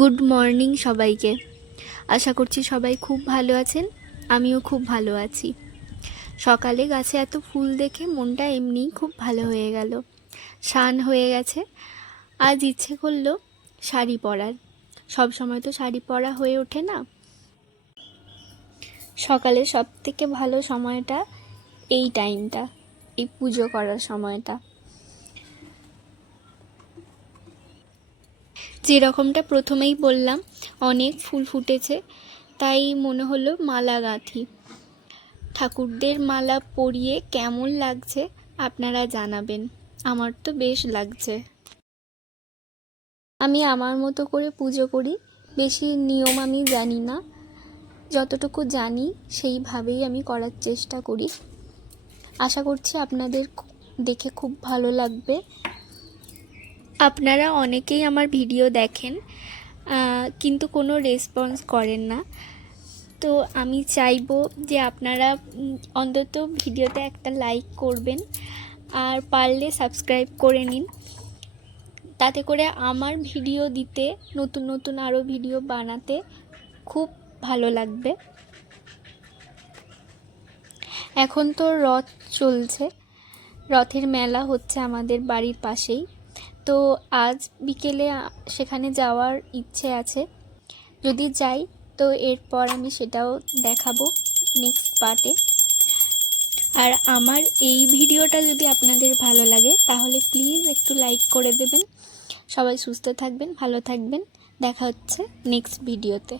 Good morning সবাইকে। আশা করছি সবাই খুব ভালো আছেন। আমিও খুব ভালো আছি। সকালে গাছে এত ফুল দেখে মনটা এমনিই খুব ভালো হয়ে গেল। স্নান হয়ে গেছে। আজ ইচ্ছে করলো শাড়ি পরার। সব সময় তো শাড়ি পরা হয়ে ওঠে না। সকালে সব থেকে ভালো সময়টা এই টাইমটা, এই পুজো করার সময়টা। যেরকমটা প্রথমেই বললাম, অনেক ফুল ফুটেছে, তাই মনে হলো মালা গাঁথি। ঠাকুরদের মালা পরিয়ে কেমন লাগছে আপনারা জানাবেন। আমার তো বেশ লাগছে। আমি আমার মতো করে পুজো করি, বেশি নিয়ম আমি জানি না। যতটুকু জানি সেইভাবেই আমি করার চেষ্টা করি। আশা করছি আপনাদের দেখে খুব ভালো লাগবে। আপনারা অনেকেই আমার ভিডিও দেখেন, কিন্তু কোনো রেসপন্স করেন না। তো আমি চাইবো যে আপনারা অন্তত ভিডিওতে একটা লাইক করবেন, আর পারলে সাবস্ক্রাইব করে নিন। তাতে করে আমার ভিডিও দিতে, নতুন নতুন আরও ভিডিও বানাতে খুব ভালো লাগবে। এখন তো রথ চলছে, রথের মেলা হচ্ছে আমাদের বাড়ির পাশেই। তো আজ বিকেলে সেখানে যাওয়ার ইচ্ছে আছে। যদি যাই তো এরপর আমি সেটাও দেখাবো নেক্সট পার্টে। আর আমার এই ভিডিওটা যদি আপনাদের ভালো লাগে তাহলে প্লিজ একটু লাইক করে দেবেন। সবাই সুস্থ থাকবেন, ভালো থাকবেন। দেখা হচ্ছে নেক্সট ভিডিওতে।